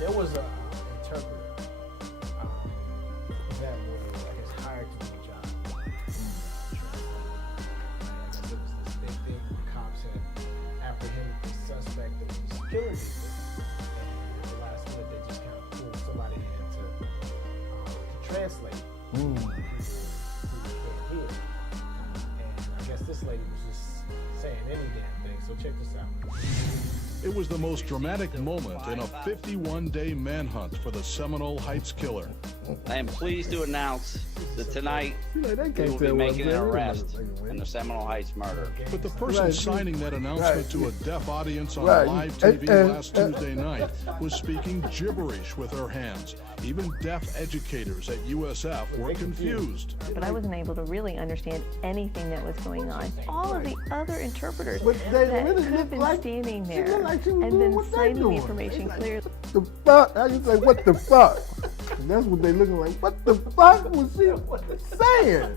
There was a interpreter that was, I guess, hired to do the job. It was this big thing. The cops had apprehended the suspect that was killing people. And at the last minute, they just kind of pulled somebody in to translate people who can't hear. And I guess this lady was just saying any damn thing. So check this out. It was the most dramatic moment in a 51-day manhunt for the Seminole Heights killer. I am pleased to announce that tonight we will be making an arrest in the Seminole Heights murder. But the person signing that announcement to a deaf audience on live TV last Tuesday night was speaking gibberish with her hands. Even deaf educators at USF were confused. But I wasn't able to really understand anything that was going on. All of the other interpreters that could have been standing there and been signing the information clearly. The fuck? How you say, what the fuck? And that's what they looking like. What the fuck was she saying?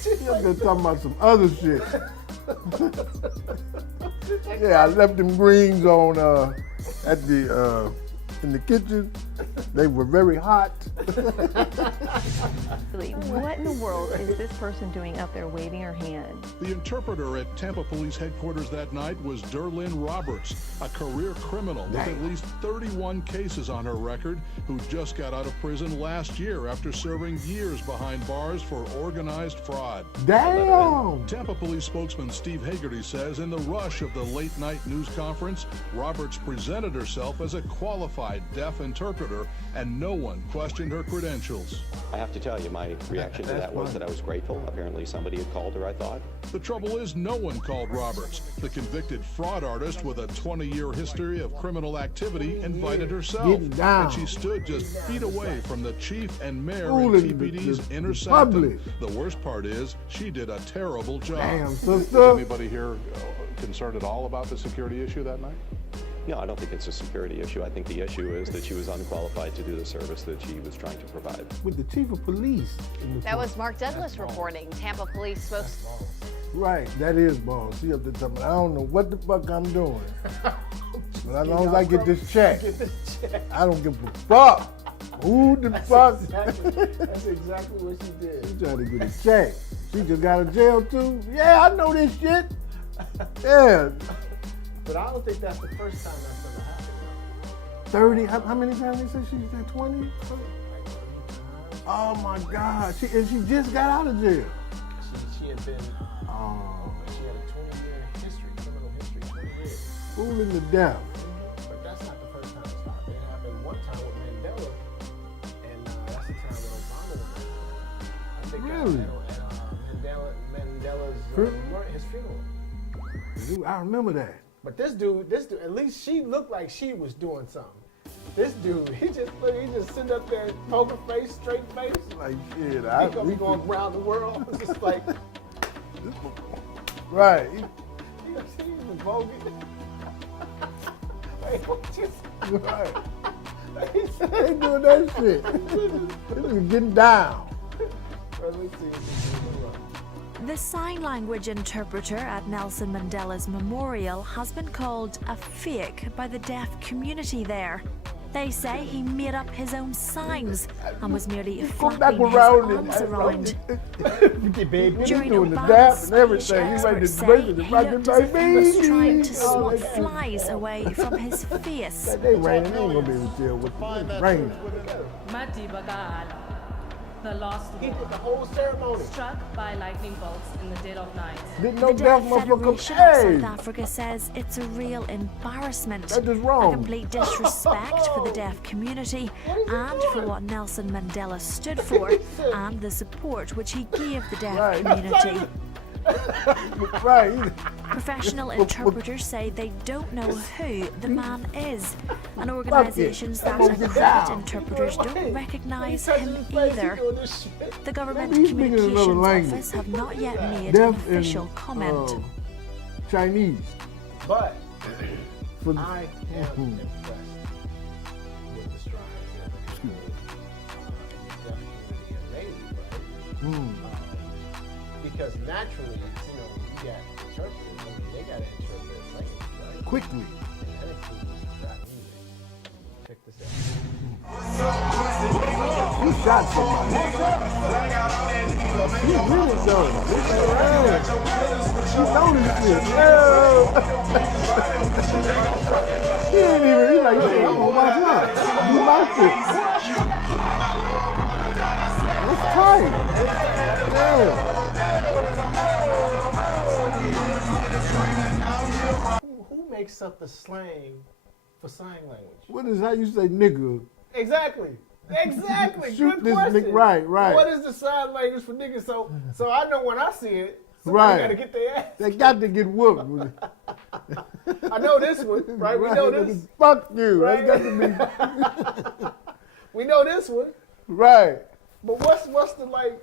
She up there talking about some other shit. Yeah, I left them greens on at the in the kitchen. They were very hot. What in the world is this person doing up there waving her hand? The interpreter at Tampa Police Headquarters that night was Derlyn Roberts, a career criminal with at least 31 cases on her record, who just got out of prison last year after serving years behind bars for organized fraud. Damn! Tampa Police spokesman Steve Hagerty says in the rush of the late-night news conference, Roberts presented herself as a qualified deaf interpreter, and no one questioned her credentials. I have to tell you, my reaction to that was that I was grateful. Apparently somebody had called her, I thought. The trouble is, no one called Roberts. The convicted fraud artist with a 20-year history of criminal activity invited herself. And she stood just feet away from the chief and mayor in TPD's inner sanctum. The worst part is, she did a terrible job. Damn, sister. Is anybody here concerned at all about the security issue that night? No, I don't think it's a security issue. I think the issue is that she was unqualified to do the service that she was trying to provide. With the chief of police. That was Mark Douglas reporting. Tampa police spokesman. Right, that is balls. She up there talking, I don't know what the fuck I'm doing. But as long as I get this check, I don't give a fuck. Who the fuck? That's exactly what she did. She trying to get a check. She just got out of jail too. Yeah, I know this shit. Yeah. But I don't think that's the first time that's ever happened. 30, how many times they said she said 20? Oh my God, she just got out of jail. She had been, she had a 20-year history, criminal history, 20 years. Fooling to death. But that's not the first time it's happened. It happened one time with Mandela, and that's the time when Obama was I think really? Mandela's, his funeral. I remember that. But this dude, at least she looked like she was doing something. This dude, he just sitting up there, poker face, straight face. Like shit, he gonna be going around the world. It's just like, right. He was bogus. Right. He said he ain't doing that shit. This is getting down. Let me see. The sign language interpreter at Nelson Mandela's memorial has been called a fake by the deaf community there. They say he made up his own signs and was merely flapping his arms around. During Obama's speech, experts say he looked as if he was trying to swat flies away from his face. They raining, they ain't gonna be able to tell what it's raining. The lost he did the whole ceremony. Struck by lightning bolts in the dead of night. The Deaf Federation of South Africa says it's a real embarrassment, that is wrong. a complete disrespect for the deaf community and for what Nelson Mandela stood for and the support which he gave the deaf community. Right. Professional interpreters say they don't know who the man is, and organisations that accredit interpreters don't recognise him either. The Government Communications Office have not yet made an official comment. Chinese. But I am impressed with the strides that the deaf community has made, because naturally, you got interpreters, they got to interpret things, right? Quickly. And that includes shot somebody. He really does. He noticed this. He ain't even, he's like, hey, I'm gonna watch out. You like this. That's tight. Yeah. Who makes up the slang for sign language? What is how you say nigga? Exactly. Exactly. Shoot Good this question. nigga. Right. What is the sign language for niggas? So I know when I see it, Right. somebody gotta get their ass. They got to get whooped. I know this one, right? We know this. Fuck you. Right? That's got to be. We know this one. Right. But what's the like?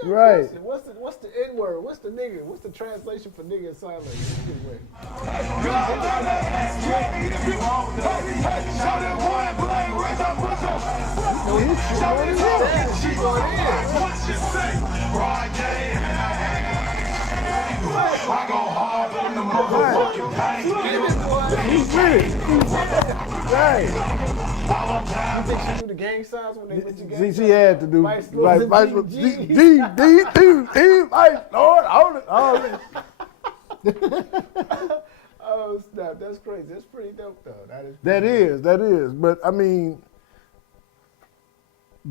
Good Right. question. What's the N word? What's the nigga? What's the translation for nigga in sign language? He's with it. Right. You think she do the gang signs when they went to gang signs? She had to do Vice right. Lord, D, Vice Lord, all it. Oh snap! That's crazy. That's pretty dope though. That is. But I mean,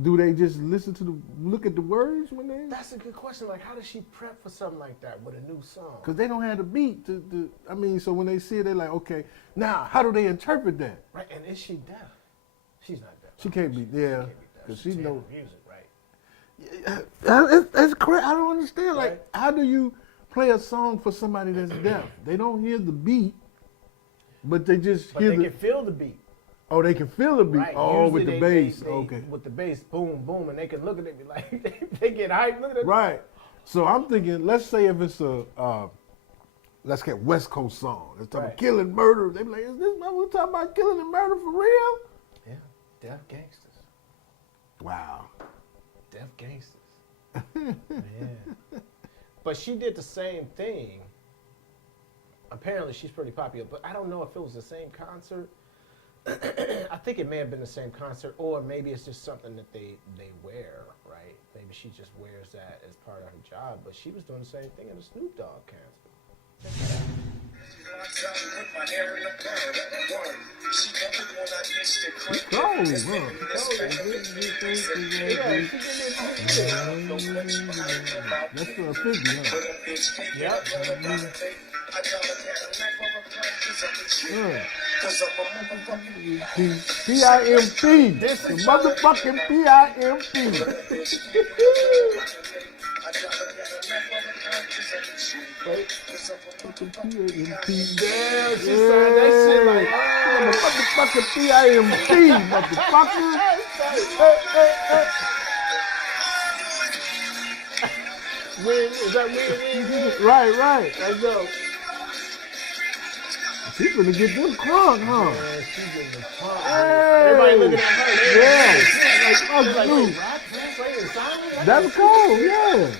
do they just look at the words when they? That's a good question. Like, how does she prep for something like that with a new song? Because they don't have the beat to. I mean, so when they see it, they're like, okay, now how do they interpret that? Right, and is she deaf? She's not deaf. She can't be. Yeah, because she knows music, right? That's correct. I don't understand. Right. Like, how do you play a song for somebody that's deaf? They don't hear the beat, but they just hear They can feel the beat. Oh, they can feel the beat. Right. Oh, Usually with the they- bass. they- Okay. With the bass, boom, boom, and they can look at it and be like, they get hyped. Look at it. Right. So I'm thinking, let's say if it's a, let's get West Coast song. It's talking about killing, murder. They be like, is this what we're talking about killing and murder for real? Yeah, deaf gangsters. Wow. Deaf gangsters. Yeah. But she did the same thing. Apparently, she's pretty popular, but I don't know if it was the same concert. I think it may have been the same concert, or maybe it's just something that they wear, right? Maybe she just wears that as part of her job, but she was doing the same thing at a Snoop Dogg concert. Check that out. That's for a 50, huh? Yep. PIMP. The motherfucking PIMP. Damn, she said that shit like, motherfucking PIMP, motherfucker. Win, is that win? Right. Let's go. She's gonna get them crunk, huh? Man, she's getting the fun. Hey. Everybody looking at her. Yeah. Like, wait, rap, translating, signing? That's cool, yeah.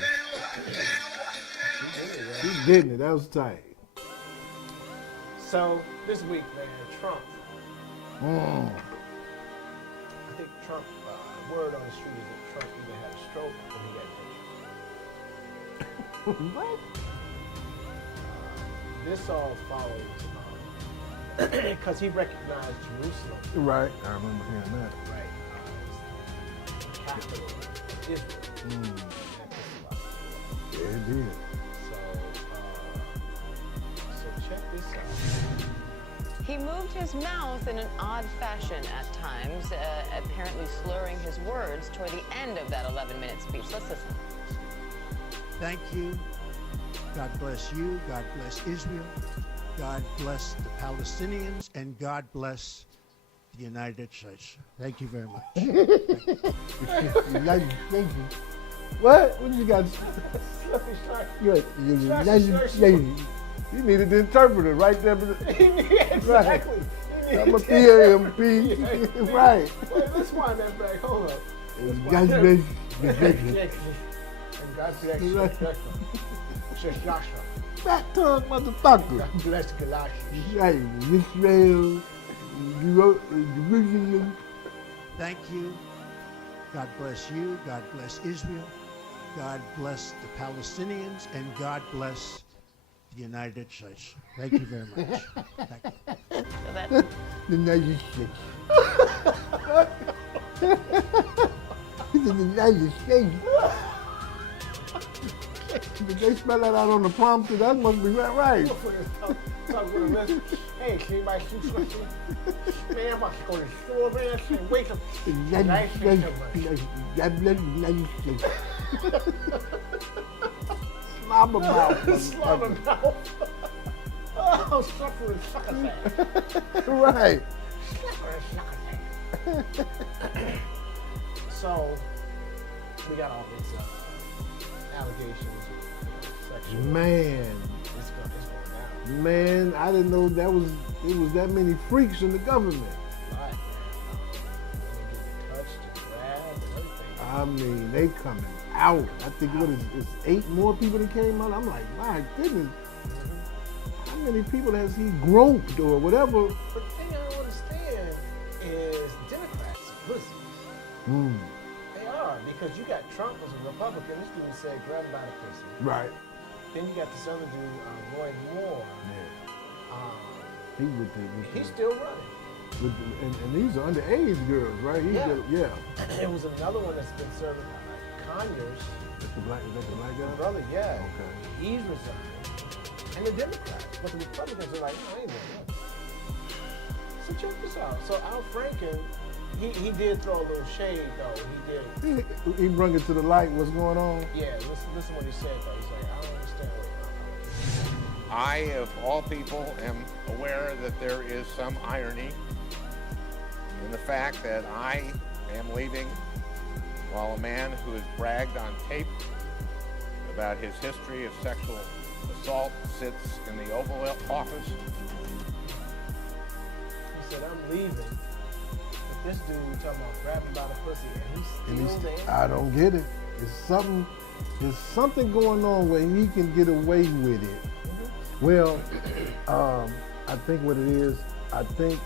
She's getting it. That was tight. So, this week, man, Trump. I think Trump, word on the street is that Trump either had a stroke or he had What? This all follows because he recognized Jerusalem. Right. I remember hearing that. Right. As the capital of Israel. Yeah, it did. So check this out. He moved his mouth in an odd fashion at times, apparently slurring his words toward the end of that 11-minute speech. Let's listen. Thank you. God bless you. God bless Israel. God bless the Palestinians. And God bless the United States. Thank you very much. Thank you. What? What you got? You needed the interpreter right there. Exactly. I'm a PAMP. Right. Wait, let's wind that back. Hold up. God bless. And God bless Joshua. Back tongue, motherfucker. God bless Galatians. Right. Israel. Jerusalem. Thank you. God bless you. God bless Israel. God bless the Palestinians, and God bless the United States. Thank you very much. Thank you. The United States. He's in the United States. Did they spell that out on the prompter? That must be right. Hey, can anybody shoot something? Man, I'm about to go to the store, man. And wake up. United States. God bless the United States. Slobbermouth. Slobbermouth. Oh, suffering succotash. Right. Suffering succotash. So, we got all these allegations of sexual. Man. It's going down. Man, I didn't know it was that many freaks in the government. Right, man. Getting touched and grabbed and everything. I mean, they coming out. I think what is 8 more people that came out. I'm like, my goodness. How many people has he groped or whatever? But the thing I don't understand is Democrats are pussies. Mm. They are, because you got Trump as a Republican. This dude said, grab him by the pussy. Right. Then you got this other dude, Roy Moore. Yeah. He's still running. And these are underage girls, right? Yeah. There was another one that's been serving Conyers. That's the black guy? The brother, yeah. Okay. He's resigned. And the Democrats. But the Republicans are like, no, I ain't doing that. So check this out. So Al Franken, he did throw a little shade, though. He did. He brought it to the light, what's going on? Yeah, listen what he said, though. He's like, I don't understand what I, of all people, am aware that there is some irony in the fact that I am leaving while a man who has bragged on tape about his history of sexual assault sits in the Oval Office. He said, I'm leaving. But this dude talking about grabbing by the pussy, and he's still there. I don't get it. There's something going on where he can get away with it. Mm-hmm. Well, I think what it is, I think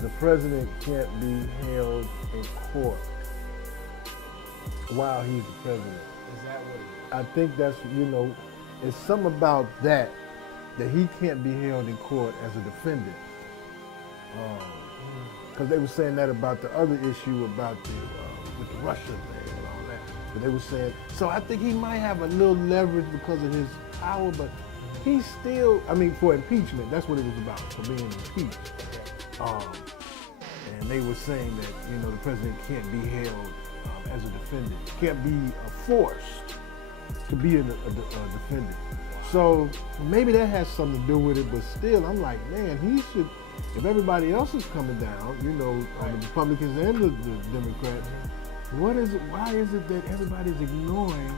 the president can't be held in court while he's the president. Is that what it is? I think that's, it's something about that he can't be held in court as a defendant. Because they were saying that about the other issue about with the Russia thing and all that. But they were saying, so I think he might have a little leverage because of his power, but he's still, for impeachment, that's what it was about, for being impeached. And they were saying that, the president can't be held as a defendant, can't be forced to be a defendant. So maybe that has something to do with it, but still, I'm like, man, he should, if everybody else is coming down, on the Republicans and the Democrats, why is it that everybody's ignoring,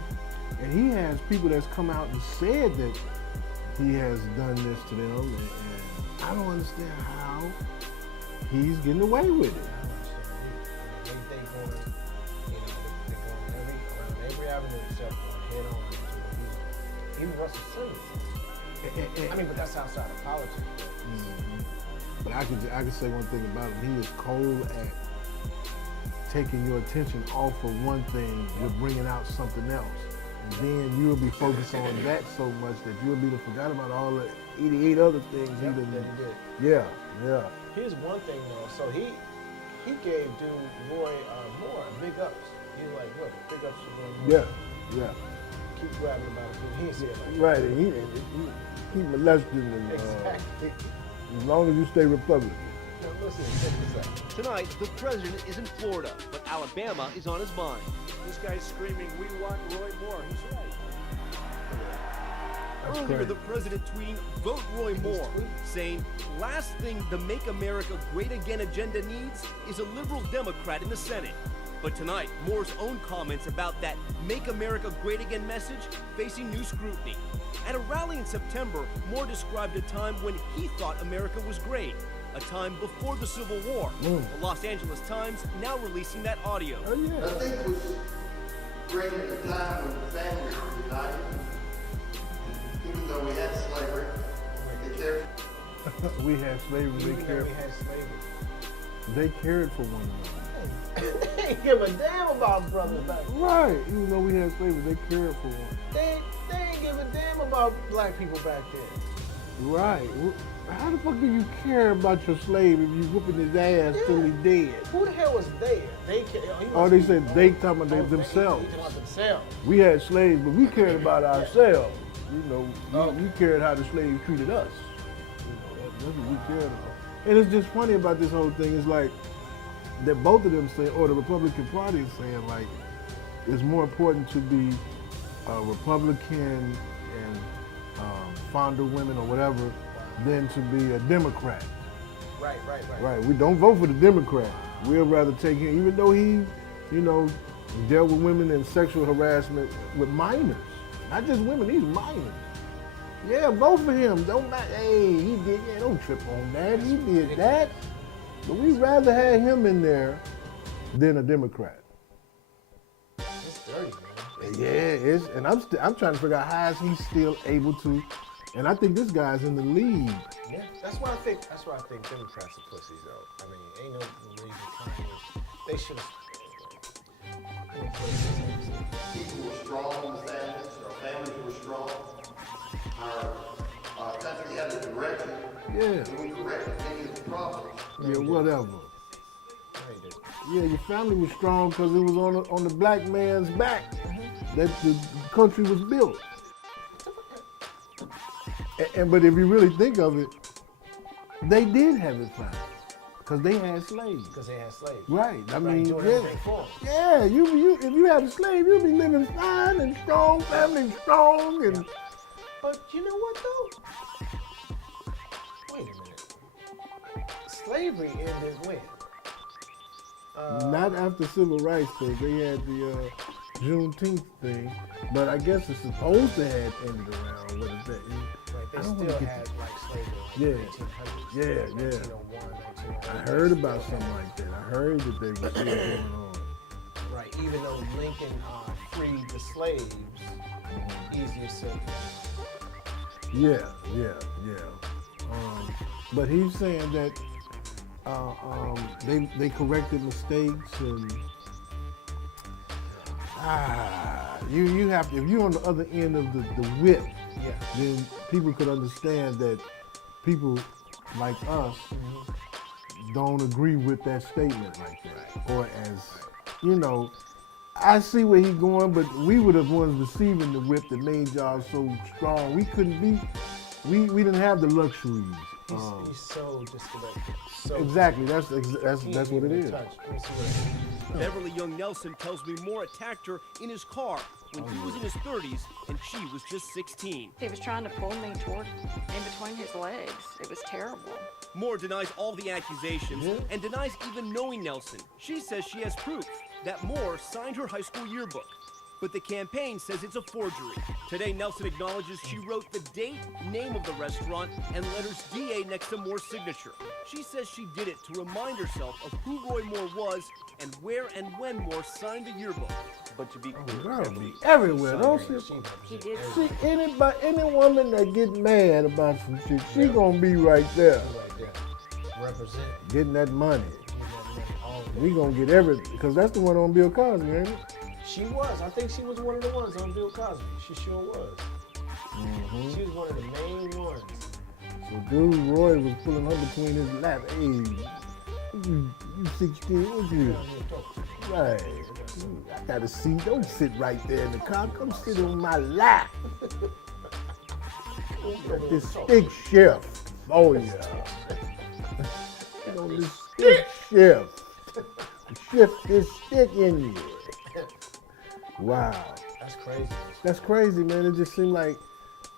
and he has people that's come out and said that he has done this to them, and I don't understand how he's getting away with it. They're going every avenue except head on into even Russell Simmons. But that's outside of politics. Mm-hmm. But I can say one thing about him. He is cold at taking your attention off of one thing with bringing out something else. And then you'll be focused on that so much that you'll be forgot about all the 88 other things he did. Yeah. Here's one thing though. So he gave dude Roy Moore big ups. He's like, look, big ups to Roy Moore. Yeah. Keep grabbing about it. He ain't say it like right. that. He molested him. Exactly. As long as you stay Republican. Now listen, check this out. Tonight, the president is in Florida, but Alabama is on his mind. This guy's screaming, "We want Roy Moore." He's right. Earlier, the president tweeting, "Vote Roy Moore," saying, "Last thing the Make America Great Again agenda needs is a liberal Democrat in the Senate." But tonight, Moore's own comments about that Make America Great Again message facing new scrutiny. At a rally in September, Moore described a time when he thought America was great, a time before the Civil War. The Los Angeles Times now releasing that audio. Oh, yeah. I think it was great at the time when the families were united. Even though we had slavery, they cared. We had slavery, Even though we had slavery. They cared for one another. They ain't give a damn about brothers back then. Right. Even though we had slavery, they cared for them. They ain't give a damn about black people back then. Right. How the fuck do you care about your slave if you whooping his ass till he dead? Who the hell was there? They They said they talking about themselves. They about themselves. We had slaves, but we cared about ourselves. You know, we cared how the slaves treated us. You know, that's what we cared about. And it's just funny about this whole thing is like that both of them say, or the Republican Party is saying, like, it's more important to be a Republican and founder women or whatever than to be a Democrat. Right. Right. We don't vote for the Democrat. We'd rather take him, even though he, you know, dealt with women and sexual harassment with minors. Not just women, these minors. Yeah, vote for him. Don't matter. Hey, he did. Yeah, don't trip on that. He did that. But we'd rather have him in there than a Democrat. It's dirty, man. Yeah, and I'm trying to figure out how is he still able to. And I think this guy's in the lead. Yeah, that's why I think Democrats are pussies, though. I mean, ain't no reason Congress. They should have. People were strong families, our families were strong. Our country had a direction. Yeah. And we corrected many of the problems. Yeah, whatever. Yeah, your family was strong because it was on the black man's back that the country was built. But if you really think of it, they did have it fine because they had slaves. Right. I mean, yeah. You if you had a slave, you'd be living fine and strong, family strong, and. But you know what though? Wait a minute. Slavery ended when? Not after civil rights thing. They had the Juneteenth thing, but I guess it's supposed to have ended around. What is that? Right, they still had like slavery in the 1800s. Yeah. 1901, I heard about something like that. I heard that they were still going on. Right, even though Lincoln freed the slaves, easier said. Yeah. But he's saying that they corrected mistakes and you have to, if you're on the other end of the whip, then people could understand that people like us don't agree with that statement like that. Or as, you know, I see where he's going, but we were the ones receiving the whip that made y'all so strong. We couldn't be, we didn't have the luxuries. He's so disconnected. Exactly, that's what it is. Beverly Young Nelson tells me Moore attacked her in his car when he was in his 30s and she was just 16. He was trying to pull me toward in between his legs. It was terrible. Moore denies all the accusations and denies even knowing Nelson. She says she has proof that Moore signed her high school yearbook. But the campaign says it's a forgery. Today, Nelson acknowledges she wrote the date, name of the restaurant, and letters DA next to Moore's signature. She says she did it to remind herself of who Roy Moore was and where and when Moore signed the yearbook. But to be clear, girl be everywhere, don't she? He did. See, any woman that get mad about some shit, she gonna be right there. Represent. Getting that money. We gonna get everything, because that's the one on Bill Cosby, ain't it? She was. I think she was one of the ones on Bill Cosby. She sure was. She was one of the main ones. So dude, Roy was pulling her between his lap. Hey, you 16, what you? Right. I got a seat. Don't sit right there in the car. Come sit on my lap. Got this stick shift. Oh yeah. You know, this stick shift. Shift this stick in you. Wow. That's crazy. That's crazy, man. It just seemed like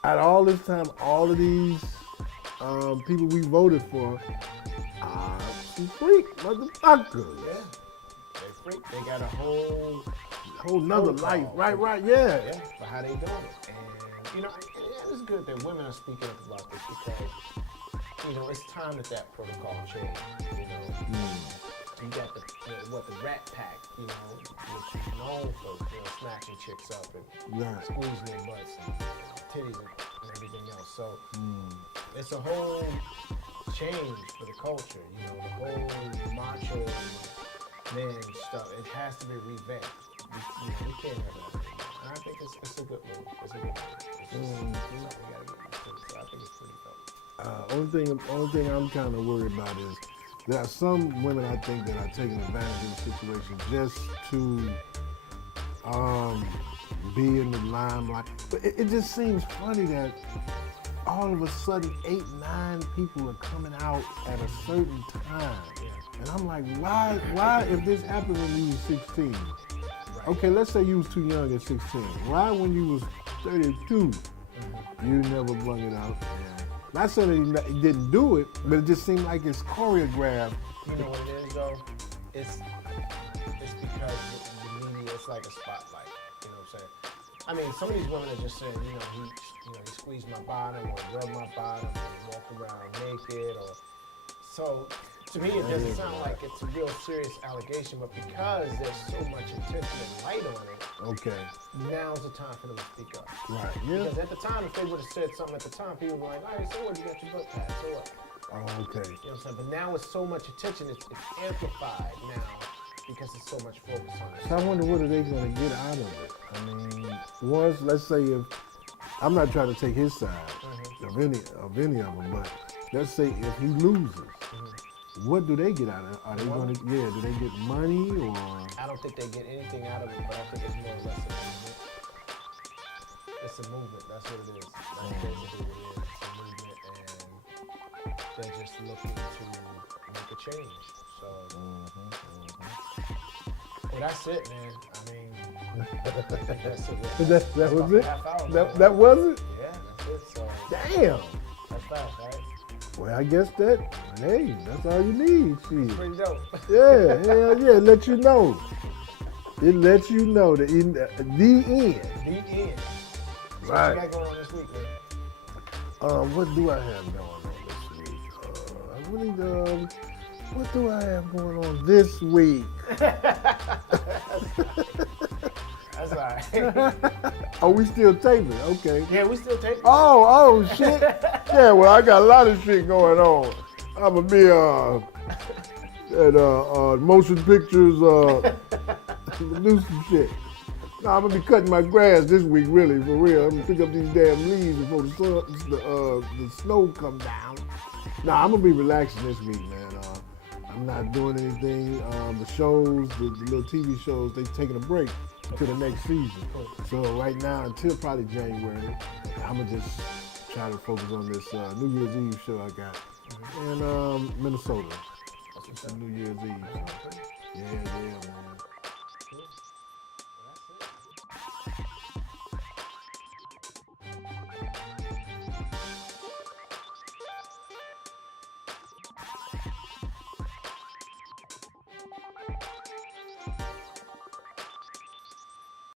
out of all this time, all of these people we voted for are some freak motherfuckers. Yeah. They freak. They got a whole nother life. Right, yeah. Yeah, for how they doing it. And, you know, it's good that women are speaking up about this because, you know, it's time that protocol changed, you know. You got the Rat Pack, you know, which is known for, you know, snatching chicks up and squeezing their butts and titties and everything else. So it's a whole change for the culture, you know, the whole macho man stuff. has to be revamped. We can't have that. And I think it's a good move. It's a good move. It's just something we gotta get used to. So I think it's pretty dope. Only thing I'm kind of worried about is there are some women I think that are taking advantage of the situation just to be in the limelight. But it just seems funny that all of a sudden 8, 9 people are coming out at a certain time. And I'm like, why if this happened when you was 16? Right. Okay, let's say you was too young at 16. Why when you was 32, you never brung it out? Not saying that he didn't do it, but it just seemed like it's choreographed. You know what it is though? It's because the media, it's like a spotlight. You know what I'm saying? I mean, some of these women are just saying, he squeezed my bottom or rubbed my bottom or walk around naked or so. To me, it doesn't sound like it's a real serious allegation, but because there's so much attention and light on it, okay, now's the time for them to speak up. Right. Yeah. Because at the time, if they would have said something at the time, people would be like, all right, so what? You got your butt pat, so what? Oh, okay. You know what I'm saying? But now with so much attention, it's amplified now because there's so much focus on it. So I wonder what are they going to get out of it? I mean, once, let's say if, I'm not trying to take his side of any of them, but let's say if he loses, what do they get out of it? Are they going to, do they get money or? I don't think they get anything out of it, but I think it's more or less a movement. It's a movement, that's what it is. That's basically what it is. It's a movement, and they're just looking to make a change. So, well, that's it, man. I mean, that's it. That was it? That was it? Yeah, that's it. So, damn. That's fast, right? Well, I guess hey, that's all you need. It's pretty dope. Yeah, hell yeah, let you know. It lets you know the end. The end. So Right. what you got going on this week, man? What do I have going on this week? What do I have going on this week? That's all right. Oh, we still taping? Okay. Yeah, we still taping. Oh, shit. Yeah, well, I got a lot of shit going on. I'm gonna be at motion pictures, do some shit. No, I'm gonna be cutting my grass this week, really, for real. I'm gonna pick up these damn leaves before the snow come down. No, I'm gonna be relaxing this week, man. I'm not doing anything. The shows, the little TV shows, they're taking a break until the next season. So right now, until probably January, I'm gonna just try to focus on this New Year's Eve show I got in Minnesota. It's New Year's Eve. So. Yeah,